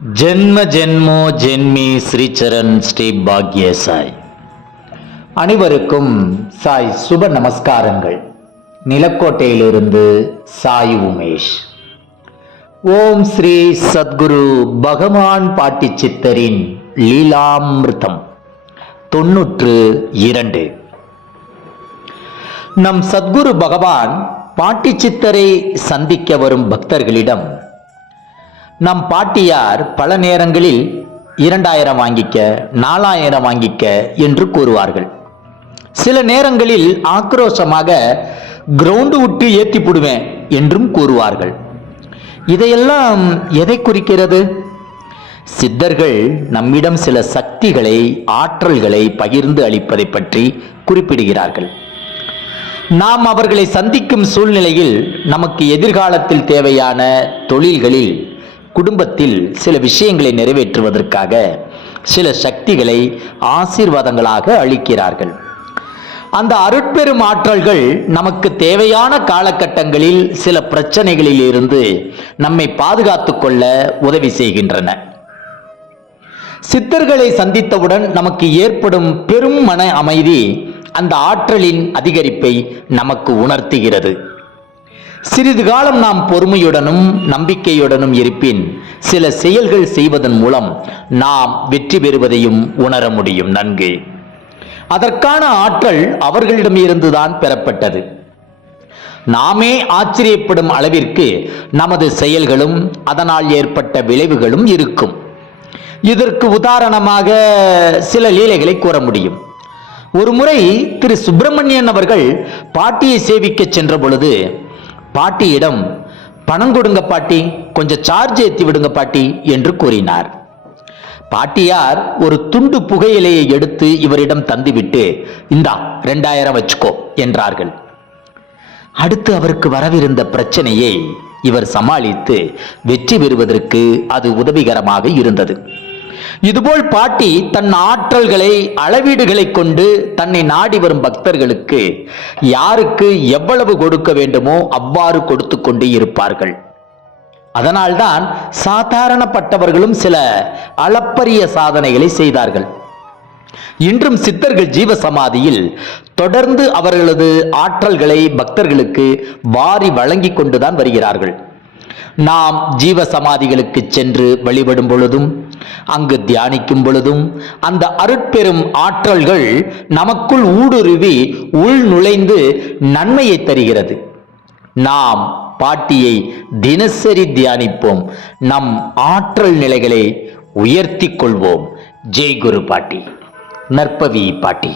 ஜென்ம ஜென்மோ ஜென்மி ஸ்ரீச்சரண் ஸ்ரீ பாக்ய சாய். அனைவருக்கும் சாய் சுப நமஸ்காரங்கள். நிலக்கோட்டையிலிருந்து சாய் உமேஷ். ஓம் ஸ்ரீ சத்குரு பகவான் பாட்டி சித்தரின் லீலாமிருதம் 92. நம் சத்குரு பகவான் பாட்டி சித்தரை சந்திக்க வரும் பக்தர்களிடம் நம் பாட்டியார் பல நேரங்களில் 2000 வாங்கிக்க, 4000 வாங்கிக்க என்று கூறுவார்கள். சில நேரங்களில் ஆக்ரோஷமாக கிரவுண்டு விட்டு ஏற்றி போடுவேன் என்றும் கூறுவார்கள். இதையெல்லாம் எதை குறிக்கிறது? சித்தர்கள் நம்மிடம் சில சக்திகளை, ஆற்றல்களை பகிர்ந்து அளிப்பதை பற்றி குறிப்பிடுகிறார்கள். நாம் அவர்களை சந்திக்கும் சூழ்நிலையில் நமக்கு எதிர்காலத்தில் தேவையான தொழில்களில், குடும்பத்தில் சில விஷயங்களை நிறைவேற்றுவதற்காக சில சக்திகளை ஆசீர்வாதங்களாக அளிக்கிறார்கள். அந்த அருட்பெரும் ஆற்றல்கள் நமக்கு தேவையான காலகட்டங்களில் சில பிரச்சனைகளில் இருந்து நம்மை பாதுகாத்துக் கொள்ள உதவி செய்கின்றன. சித்தர்களை சந்தித்தவுடன் நமக்கு ஏற்படும் பெரும் மன அமைதி அந்த ஆற்றலின் அதிகரிப்பை நமக்கு உணர்த்துகிறது. சிறிது காலம் நாம் பொறுமையுடனும் நம்பிக்கையுடனும் இருப்பின் சில செயல்கள் செய்வதன் மூலம் நாம் வெற்றி பெறுவதையும் உணர முடியும். நன்கு அதற்கான ஆற்றல் அவர்களிடமிருந்துதான் பெறப்பட்டது. நாமே ஆச்சரியப்படும் அளவிற்கு நமது செயல்களும் அதனால் ஏற்பட்ட விளைவுகளும் இருக்கும். இதற்கு உதாரணமாக சில லீலைகளை கூற முடியும். ஒரு முறை திரு சுப்பிரமணியன் அவர்கள் பாட்டியை சேவிக்க சென்ற பொழுது பாட்டியிடம், பணம் கொடுங்க பாட்டி, கொஞ்சம் சார்ஜ் ஏற்றி விடுங்க பாட்டி என்று கூறினார். பாட்டியார் ஒரு துண்டு புகையிலையை எடுத்து இவரிடம் தந்துவிட்டு, இந்தா 2000 வச்சுக்கோ என்றார்கள். அடுத்து அவருக்கு வரவிருந்த பிரச்சனையை இவர் சமாளித்து வெற்றி பெறுவதற்கு அது உதவிகரமாக இருந்தது. இதுபோல் பாட்டி தன் ஆற்றல்களை, அளவீடுகளை கொண்டு தன்னை நாடி வரும் பக்தர்களுக்கு யாருக்கு எவ்வளவு கொடுக்க வேண்டுமோ அவ்வாறு கொடுத்து கொண்டே இருப்பார்கள். அதனால்தான் சாதாரணப்பட்டவர்களும் சில அளப்பரிய சாதனைகளை செய்தார்கள். இன்றும் சித்தர்கள் ஜீவசமாதியில் தொடர்ந்து அவர்களது ஆற்றல்களை பக்தர்களுக்கு வாரி வழங்கி கொண்டுதான் வருகிறார்கள். நாம் ஜீவசமாதிகளுக்கு சென்று வழிபடும் பொழுதும், அங்கு தியானிக்கும் பொழுதும் அந்த அருட்பெரும் ஆற்றல்கள் நமக்குள் ஊடுருவி உள் நுழைந்து நன்மையை தருகிறது. நாம் பாட்டியை தினசரி தியானிப்போம். நம் ஆற்றல் நிலைகளை உயர்த்தி கொள்வோம். ஜெய் குரு பாட்டி. நற்பவி பாட்டி.